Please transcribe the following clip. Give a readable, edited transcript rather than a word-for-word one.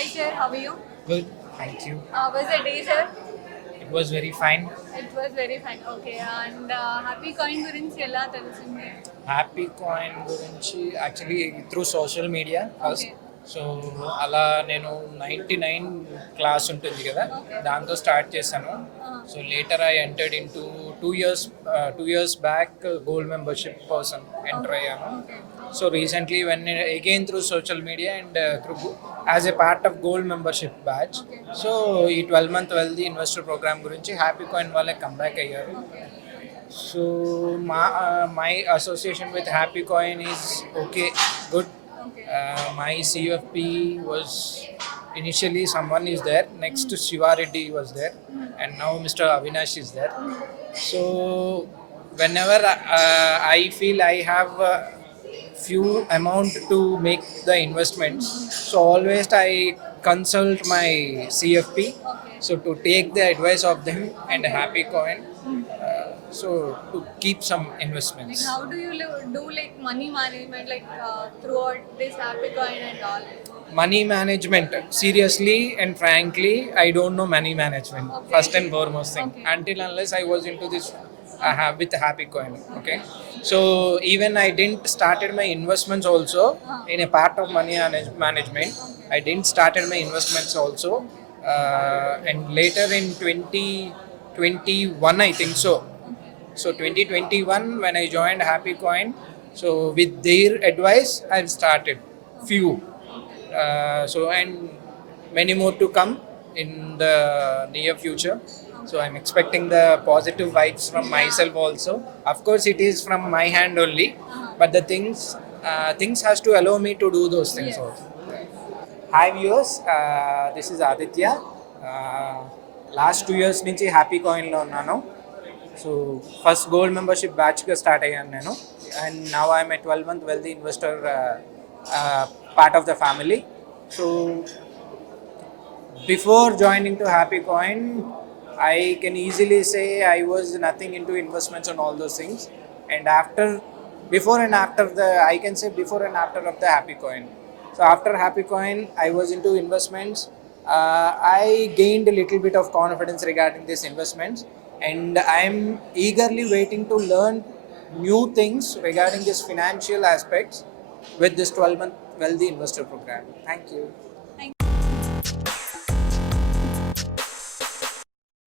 Hi sir, how are you? Good, thank you. How was the day, sir? It was very fine. It was very fine. Okay, and happy coin గురించి ఎలా తెలిసింది? Happy coin గురించి actually through social media first. Okay. So అలా నేను 99 class ఉంటుంది కదా, Okay. దాంతో start చేశాను. So later I entered in to 2 years back gold membership కోసం ఎంటర్ అయ్యాను. Okay. So recently, when again through social media and as a part of gold membership batch, Okay. so ఈ 12-month wealthy investor program గురించి happy coin వాళ్ళే comeback అయ్యారు. Okay. So my association with Happycoin is okay, good. Okay. My CFP was initially someone is there. Next to Shiva Reddy was there, and now Mr. Avinash is there. So whenever I feel I have few amount to make the investments, so always I consult my CFP. Okay. So to take the advice of them and Happycoin. So to keep some investments. Like how do you do like money management like throughout this happy coin and all? Money management, seriously and frankly, I don't know money management. Okay. First and foremost thing, Okay. until unless I was into this with Happycoin. Okay, so even I didn't started my investments also in a part of money management. Okay. I didn't started my investments also, and later in 2021 I think so. So 2021 when I joined Happycoin, so with their advice I've started few. So and many more to come in the near future. So I'm expecting the positive vibes from myself also. Of course, it is from my hand only, but the things has to allow me to do those things Yes. also. Hi viewers, this is Aditya. Last 2 years నుంచి హ్యాపీకాయిన్లో ఉన్నాను. So first gold membership బ్యాచ్గా start అయ్యాను నేను, and now I'm a 12-month wealthy investor part of the family. So before joining to Happycoin, I can easily say I was nothing into investments and all those things. And before and after I can say before and after of the Happycoin. So after Happycoin, I was into investments. I gained a little bit of confidence regarding these investments, and I'm eagerly waiting to learn new things regarding these financial aspects with this 12-month wealthy investor program. Thank you.